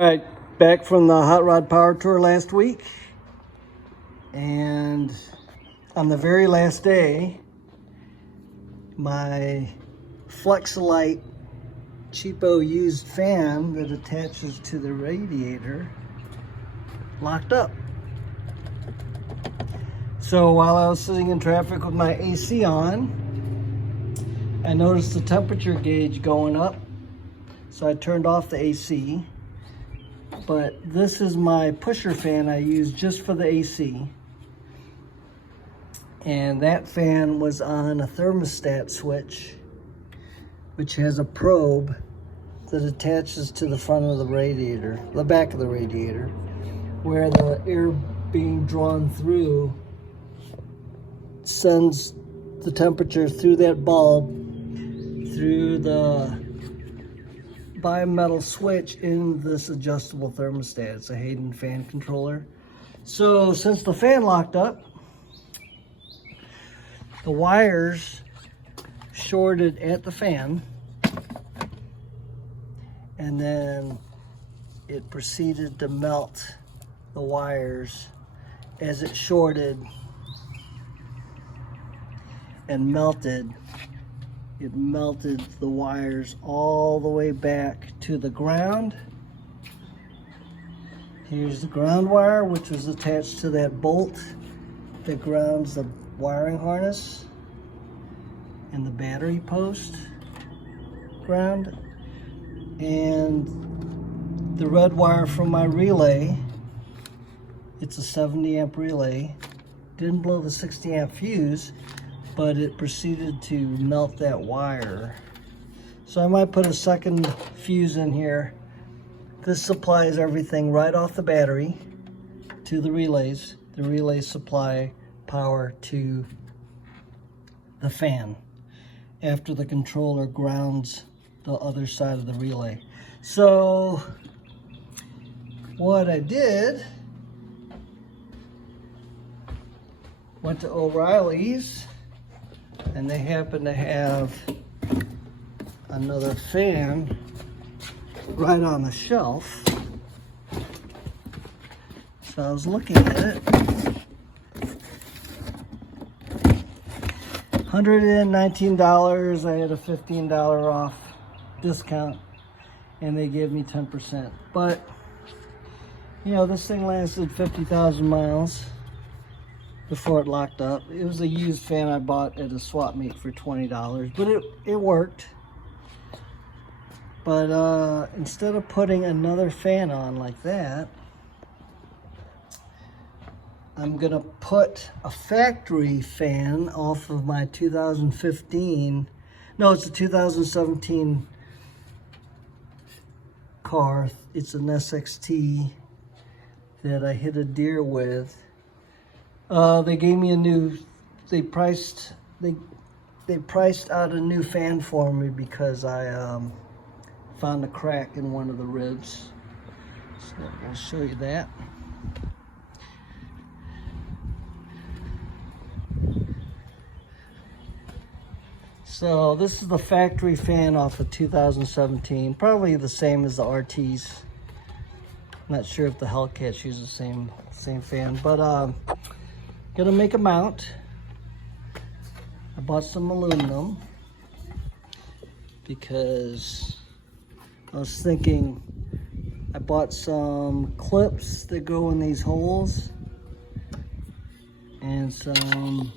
All right, back from the hot rod power tour last week, and on the very last day, my Flexolite cheapo used fan that attaches to the radiator locked up. So while I was sitting in traffic with my AC on, I noticed the temperature gauge going up, so I turned off the AC. But this is my pusher fan I use just for the AC. And that fan was on a thermostat switch, which has a probe that attaches to the front of the radiator, the back of the radiator, where the air being drawn through sends the temperature through that bulb, through the bimetal switch in this adjustable thermostat. It's a Hayden fan controller. So since the fan locked up, the wires shorted at the fan, and then it proceeded to melt the wires as it shorted and melted. It melted the wires all the way back to the ground. Here's the ground wire, which was attached to that bolt that grounds the wiring harness, and the battery post ground, and the red wire from my relay. It's a 70 amp relay. Didn't blow the 60 amp fuse, but it proceeded to melt that wire. So I might put a second fuse in here. This supplies everything right off the battery to the relays. The relays supply power to the fan after the controller grounds the other side of the relay. So what I did, went to O'Reilly's, and they happen to have another fan right on the shelf. So I was looking at it. $119. I had a $15 off discount, and they gave me 10%. But, you know, this thing lasted 50,000 miles before it locked up. It was a used fan I bought at a swap meet for $20, but it worked. But instead of putting another fan on like that, I'm gonna put a factory fan off of my 2015, no, it's a 2017 car. It's an SXT that I hit a deer with. They gave me a new, they priced out a new fan for me because I found a crack in one of the ribs. So I'll show you that. So this is the factory fan off of 2017, probably the same as the RTs. Not sure if the Hellcats use the same fan, but gonna make a mount. I bought some aluminum because I was thinking, I bought some clips that go in these holes and some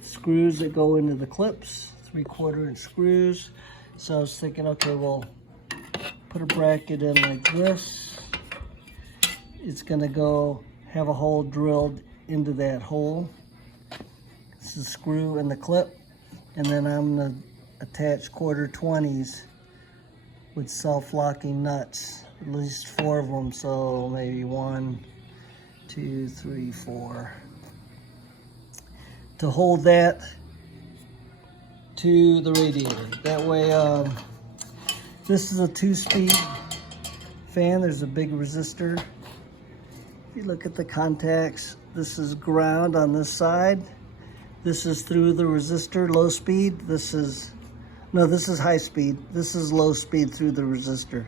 screws that go into the clips, 3/4 inch screws. So I was thinking, okay, well, put a bracket in like this. It's gonna go have a hole drilled into that hole. This is a screw in the clip, and then I'm gonna attach 1/4-20s with self-locking nuts, at least 4 of them, so maybe 1, 2, 3, 4, to hold that to the radiator. That way, this is a 2-speed fan. There's a big resistor. If you look at the contacts, this is ground on this side. This is through the resistor, low speed. This is high speed. This is low speed through the resistor.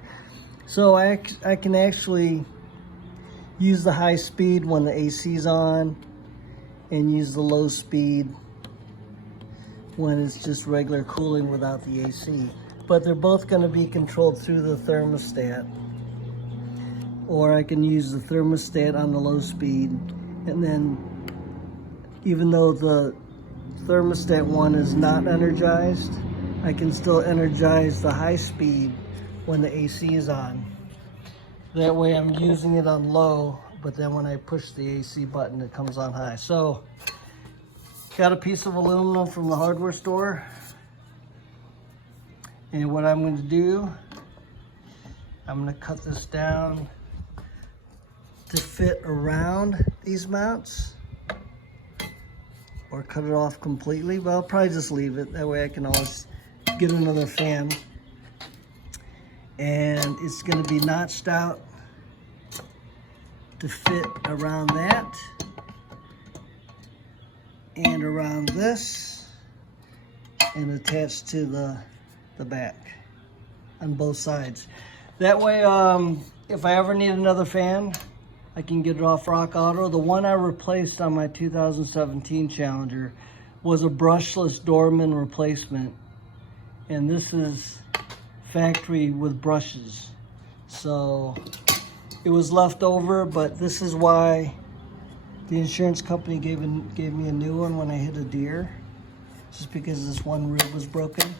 So I can actually use the high speed when the AC's on and use the low speed when it's just regular cooling without the AC. But they're both going to be controlled through the thermostat. Or I can use the thermostat on the low speed, and then even though the thermostat one is not energized, I can still energize the high speed when the AC is on. That way I'm using it on low, but then when I push the AC button, it comes on high. So, got a piece of aluminum from the hardware store. And what I'm going to do, I'm going to cut this down to fit around these mounts, or cut it off completely, but I'll probably just leave it. That way I can always get another fan. And it's going to be notched out to fit around that and around this, and attached to the back on both sides. That way, if I ever need another fan, I can get it off Rock Auto. The one I replaced on my 2017 Challenger was a brushless Dorman replacement, and this is factory with brushes. So it was left over, but this is why the insurance company gave me a new one when I hit a deer, just because this one rib was broken.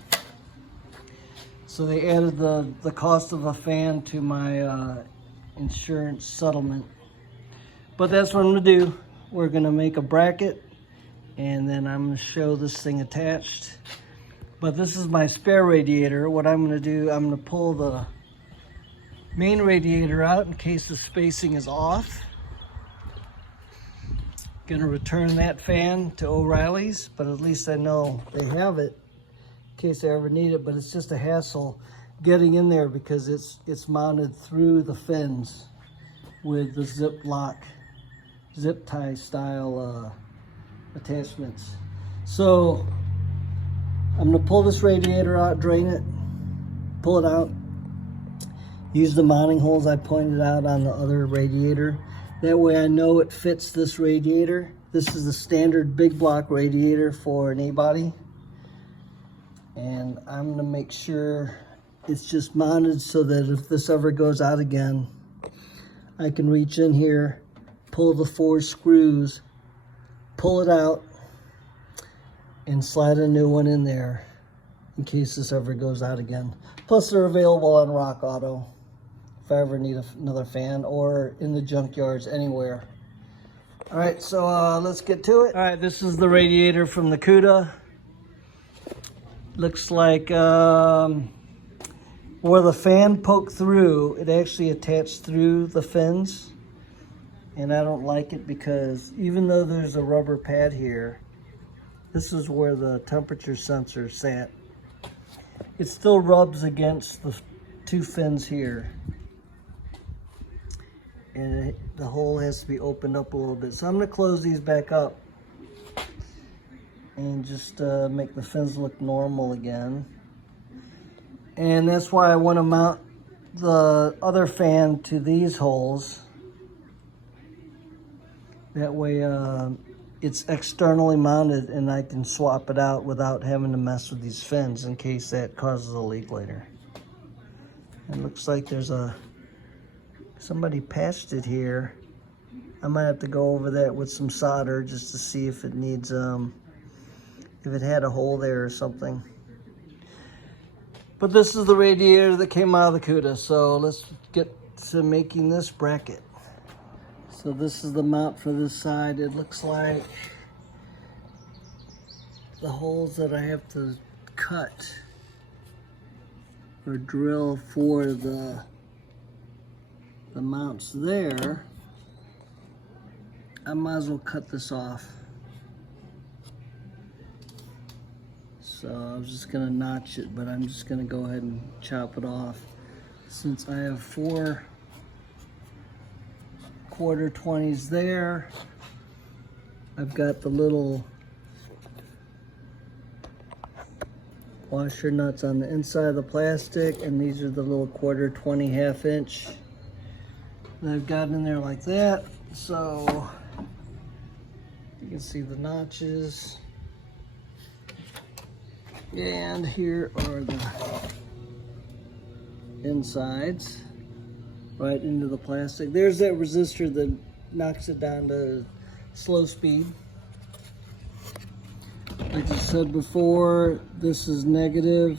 So they added the cost of a fan to my insurance settlement. But that's what I'm gonna do. We're gonna make a bracket, and then I'm gonna show this thing attached. But this is my spare radiator. What I'm gonna do, I'm gonna pull the main radiator out in case the spacing is off. Gonna return that fan to O'Reilly's, but at least I know they have it in case I ever need it. But it's just a hassle getting in there because it's mounted through the fins with the zip tie style attachments. So I'm gonna pull this radiator out, drain it, pull it out, use the mounting holes I pointed out on the other radiator. That way I know it fits this radiator. This is the standard big block radiator for an A-body. And I'm gonna make sure it's just mounted so that if this ever goes out again, I can reach in here, pull the 4 screws, pull it out, and slide a new one in there in case this ever goes out again. Plus they're available on Rock Auto if I ever need another fan, or in the junkyards anywhere. All right, so let's get to it. All right, this is the radiator from the Cuda. Looks like where the fan poked through, it actually attached through the fins. And I don't like it because even though there's a rubber pad here, this is where the temperature sensor sat. It still rubs against the 2 fins here. And the hole has to be opened up a little bit. So I'm gonna close these back up and just make the fins look normal again. And that's why I wanna mount the other fan to these holes. That way it's externally mounted and I can swap it out without having to mess with these fins in case that causes a leak later. It looks like there's somebody patched it here. I might have to go over that with some solder just to see if it needs, if it had a hole there or something. But this is the radiator that came out of the Cuda, so let's get to making this bracket. So this is the mount for this side. It looks like the holes that I have to cut or drill for the mounts there, I might as well cut this off. So I was just gonna notch it, but I'm just gonna go ahead and chop it off. Since I have 4 quarter 20s there, I've got the little washer nuts on the inside of the plastic, and these are the little 1/4, 20, 1/2 inch that I've got in there like that. So you can see the notches. And here are the insides right into the plastic. There's that resistor that knocks it down to slow speed. Like I said before, this is negative.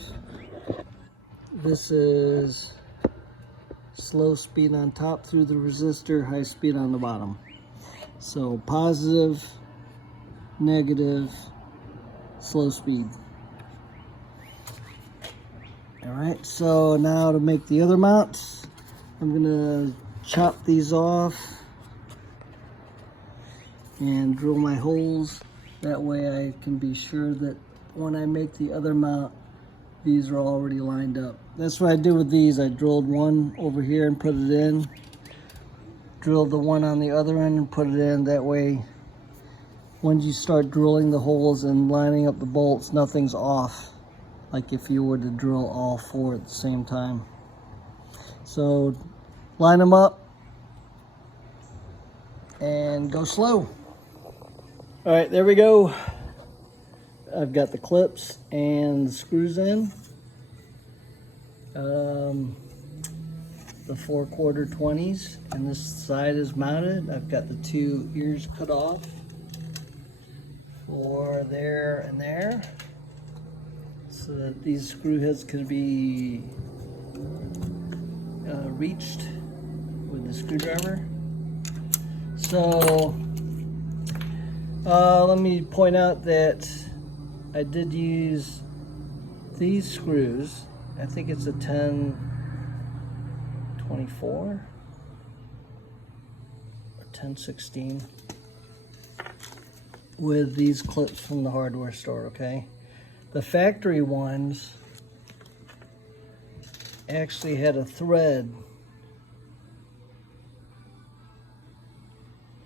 This is slow speed on top through the resistor, high speed on the bottom. So positive, negative, slow speed. All right, so now to make the other mounts, I'm gonna chop these off and drill my holes. That way I can be sure that when I make the other mount, these are already lined up. That's what I did with these. I drilled one over here and put it in. Drilled the one on the other end and put it in. That way, when you start drilling the holes and lining up the bolts, nothing's off, like if you were to drill all 4 at the same time. So line them up and go slow. All right, there we go. I've got the clips and the screws in. The 4/4 20s, and this side is mounted. I've got the 2 ears cut off for there and there, so that these screw heads could be reached with the screwdriver. So let me point out that I did use these screws. I think it's a 1024 or 1016 with these clips from the hardware store, okay? The factory ones actually had a thread.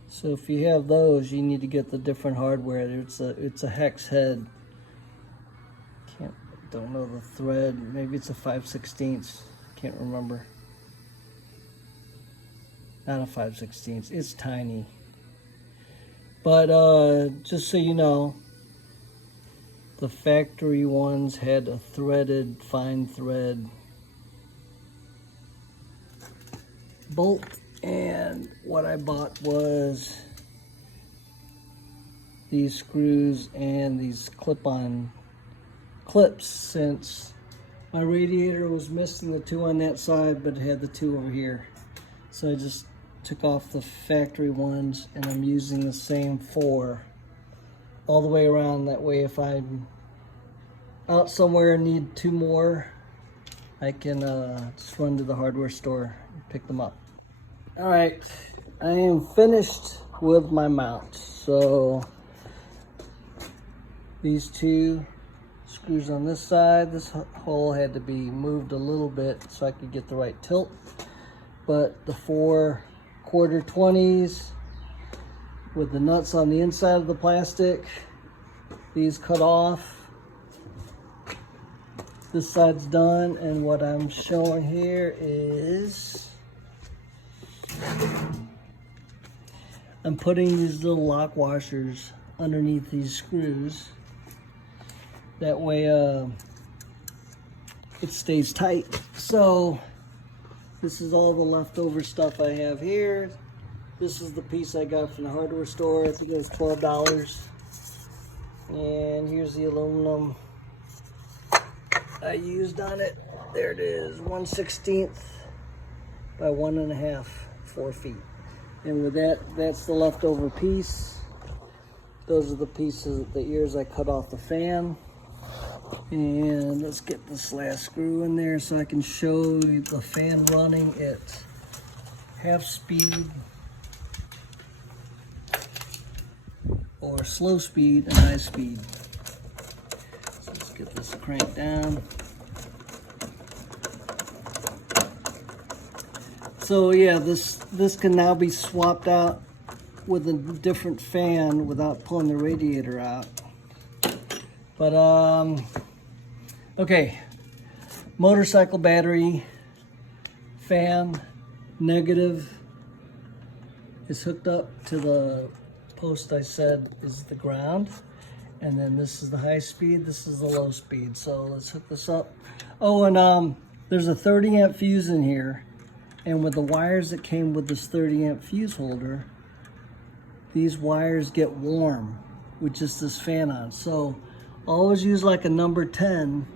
So if you have those, you need to get the different hardware. It's a hex head. Don't know the thread. Maybe it's a 5/16. Can't remember. Not a 5/16. It's tiny. But just so you know, the factory ones had a threaded, fine thread bolt, and what I bought was these screws and these clip-on clips, since my radiator was missing the 2 on that side but it had the 2 over here. So I just took off the factory ones and I'm using the same 4 all the way around. That way if I'm out somewhere and need 2 more, I can just run to the hardware store and pick them up. All right, I am finished with my mount. So these 2 screws on this side, this hole had to be moved a little bit so I could get the right tilt, but the 4/4 20s with the nuts on the inside of the plastic, these cut off. This side's done, and what I'm showing here is I'm putting these little lock washers underneath these screws. That way it stays tight. So this is all the leftover stuff I have here. This is the piece I got from the hardware store. I think it was $12. And here's the aluminum I used on it. There it is, 1/16 by 1.5, 4 feet. And with that, that's the leftover piece. Those are the pieces, the ears I cut off the fan. And let's get this last screw in there so I can show you the fan running at half speed or slow speed and high speed. So let's get this cranked down. So yeah, this can now be swapped out with a different fan without pulling the radiator out. But Okay, motorcycle battery, fan, negative is hooked up to the post I said is the ground. And then this is the high speed, this is the low speed. So let's hook this up. Oh, and there's a 30 amp fuse in here. And with the wires that came with this 30 amp fuse holder, these wires get warm with just this fan on. So always use like a number 10,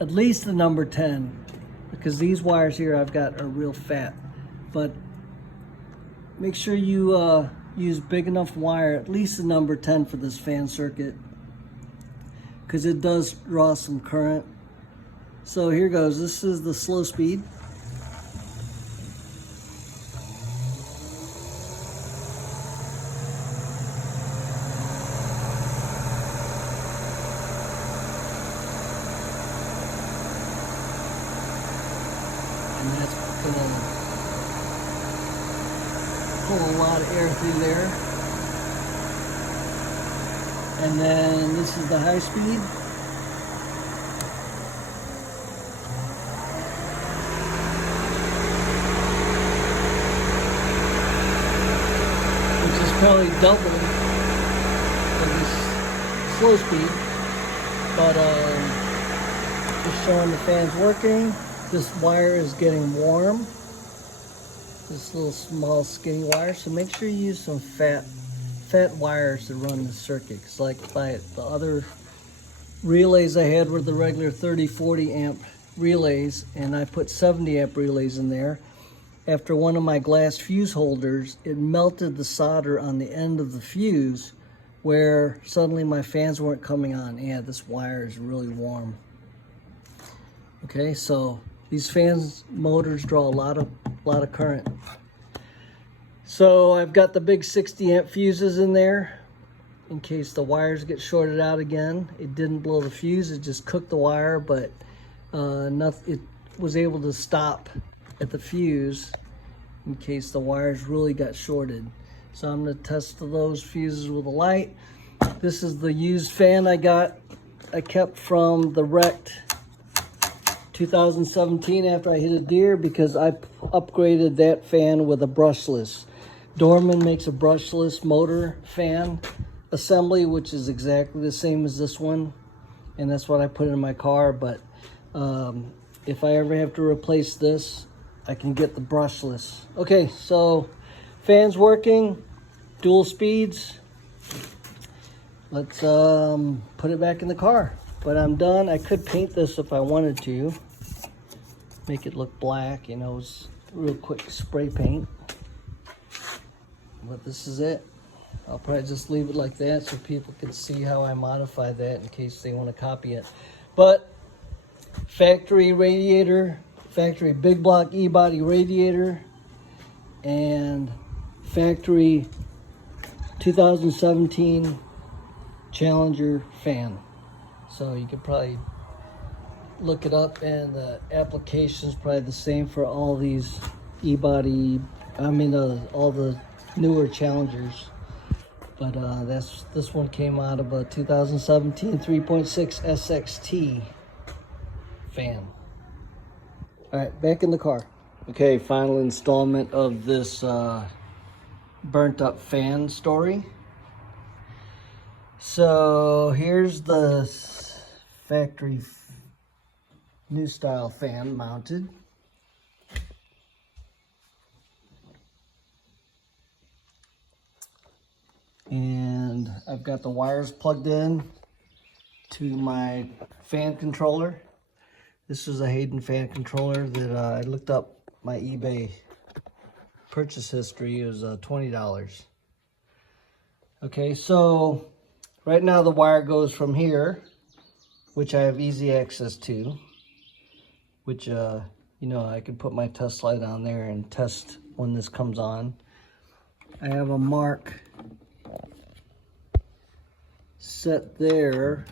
at least a number 10, because these wires here I've got are real fat. But make sure you use big enough wire, at least a number 10 for this fan circuit, because it does draw some current. So here goes, this is the slow speed. And that's gonna pull a lot of air through there. And then this is the high speed. Which is probably double of this slow speed. But just showing the fans working. This wire is getting warm. This little small skinny wire. So make sure you use some fat wires to run the circuit. Because like the other relays I had were the regular 30-40 amp relays, and I put 70 amp relays in there. After one of my glass fuse holders, it melted the solder on the end of the fuse, where suddenly my fans weren't coming on. Yeah, this wire is really warm. Okay, so these fans motors draw a lot of current. So I've got the big 60 amp fuses in there in case the wires get shorted out again. It didn't blow the fuse, it just cooked the wire, but it was able to stop at the fuse in case the wires really got shorted. So I'm going to test those fuses with a light. This is the used fan I kept from the wrecked 2017 after I hit a deer, because I upgraded that fan with a brushless. Dorman makes a brushless motor fan assembly, which is exactly the same as this one, and that's what I put in my car. But if I ever have to replace this, I can get the brushless. Okay, so fans working, dual speeds. Let's put it back in the car. But I'm done. I could paint this if I wanted to, make it look black, you know, it's real quick spray paint. But this is it. I'll probably just leave it like that so people can see how I modify that in case they want to copy it. But factory radiator, factory big block E-body radiator, and factory 2017 Challenger fan. So you could probably look it up, and the application is probably the same for all these E-body, all the newer Challengers. But this one came out of a 2017 3.6 SXT fan. All right, back in the car. Okay, final installment of this burnt up fan story. So here's the factory new style fan mounted. And I've got the wires plugged in to my fan controller. This is a Hayden fan controller that I looked up my eBay purchase history. It was $20. Okay, so right now the wire goes from here, which I have easy access to, which, you know, I could put my test light on there and test when this comes on. I have a mark set there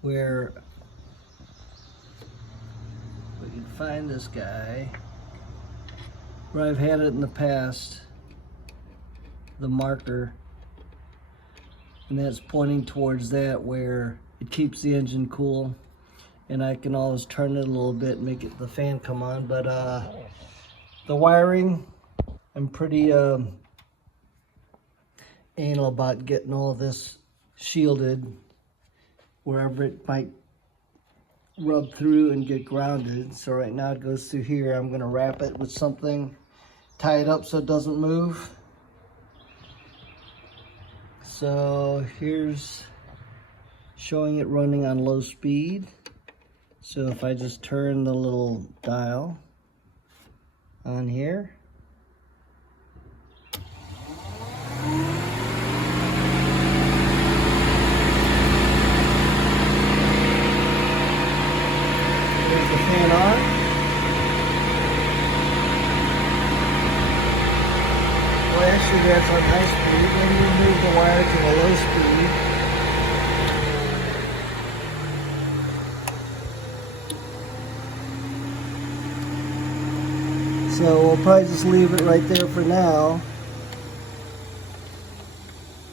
where we can find this guy, where I've had it in the past, the marker, and that's pointing towards that where it keeps the engine cool. and I can always turn it a little bit and make the fan come on. But the wiring, I'm pretty anal about getting all this shielded wherever it might rub through and get grounded. So right now it goes through here. I'm going to wrap it with something, tie it up so it doesn't move. So here's showing it running on low speed. So if I just turn the little dial on here, there's the fan on. Well, actually that's on high speed. Then you move the wire to the low speed. So we'll probably just leave it right there for now.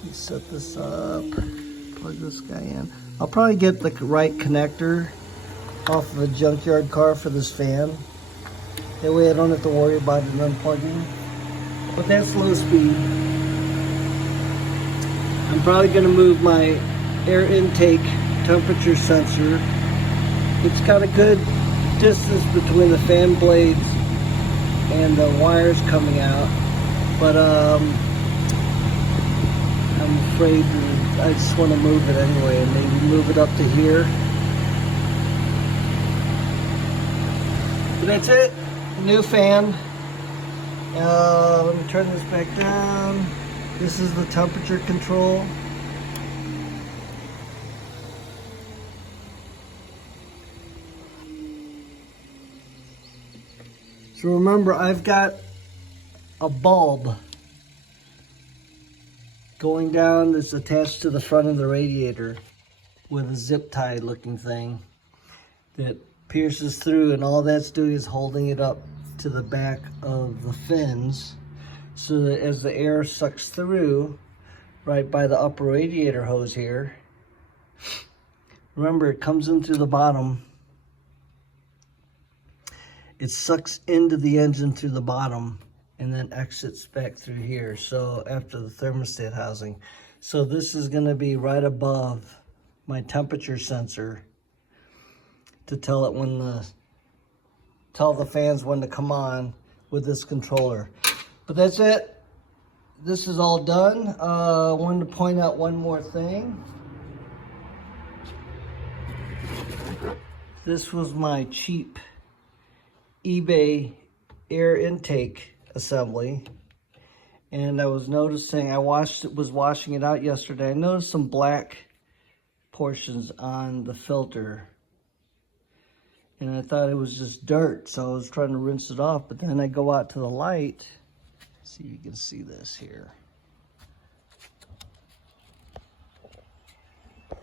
Let's set this up, plug this guy in. I'll probably get the right connector off of a junkyard car for this fan. That way I don't have to worry about it unplugging. But that's low speed. I'm probably going to move my air intake temperature sensor. It's got a good distance between the fan blades and the wires coming out, but I'm afraid I just want to move it anyway and maybe move it up to here. But that's it, new fan. Let me turn this back down. This is the temperature control. So remember, I've got a bulb going down that's attached to the front of the radiator with a zip tie looking thing that pierces through, and all that's doing is holding it up to the back of the fins so that as the air sucks through right by the upper radiator hose here, remember it comes in through the bottom. It sucks into the engine through the bottom and then exits back through here. So after the thermostat housing. So this is going to be right above my temperature sensor to tell it tell the fans when to come on with this controller. But that's it. This is all done. I wanted to point out one more thing. This was my cheap eBay air intake assembly, and I was noticing, was washing it out yesterday. I noticed some black portions on the filter, and I thought it was just dirt, so I was trying to rinse it off. But then I go out to the light. See if you can see this here. Can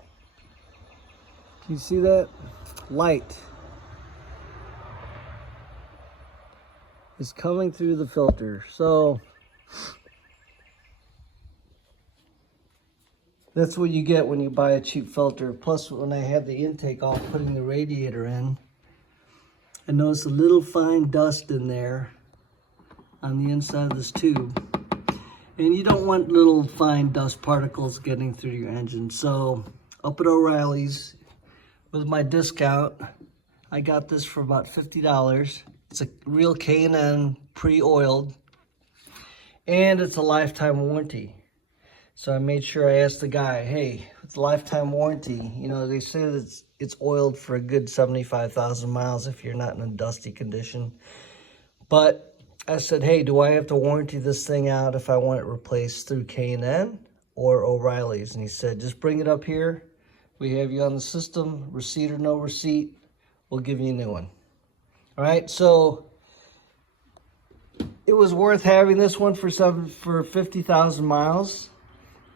you see that light? Is coming through the filter. So that's what you get when you buy a cheap filter. Plus, when I had the intake off, putting the radiator in, I noticed a little fine dust in there on the inside of this tube. And you don't want little fine dust particles getting through your engine. So up at O'Reilly's with my discount, I got this for about $50. It's a real K&N pre-oiled, and it's a lifetime warranty. So I made sure I asked the guy, hey, it's a lifetime warranty. You know, they say that it's oiled for a good 75,000 miles if you're not in a dusty condition. But I said, hey, do I have to warranty this thing out if I want it replaced through K&N or O'Reilly's? And he said, just bring it up here. We have you on the system, receipt or no receipt, we'll give you a new one. All right, so it was worth having this one for 50,000 miles,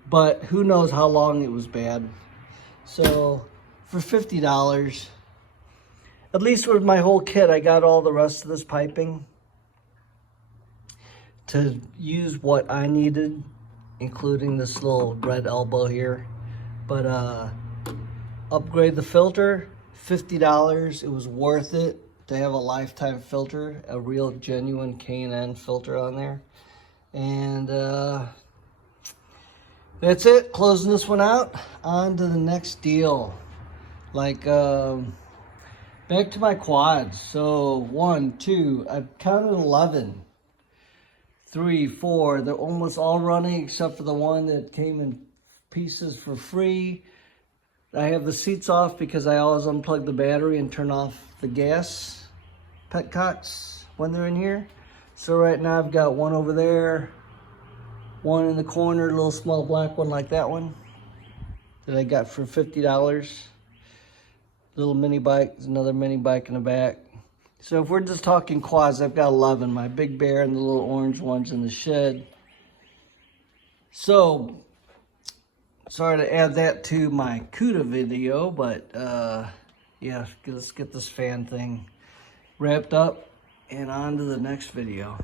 but who knows how long it was bad. So for $50, at least with my whole kit, I got all the rest of this piping to use what I needed, including this little red elbow here. But upgrade the filter, $50. It was worth it to have a lifetime filter, a real genuine K&N filter on there. And that's it, closing this one out. On to the next deal. Like, back to my quads. So 1, 2, I've counted 11. 3, 4, they're almost all running except for the one that came in pieces for free. I have the seats off because I always unplug the battery and turn off the gas petcox when they're in here. So right now I've got one over there, one in the corner, a little small black one like that one that I got for $50. Little mini bike, there's another mini bike in the back. So if we're just talking quads, I've got 11. My Big Bear and the little orange ones in the shed. So, sorry to add that to my Cuda video, but yeah, let's get this fan thing wrapped up and on to the next video.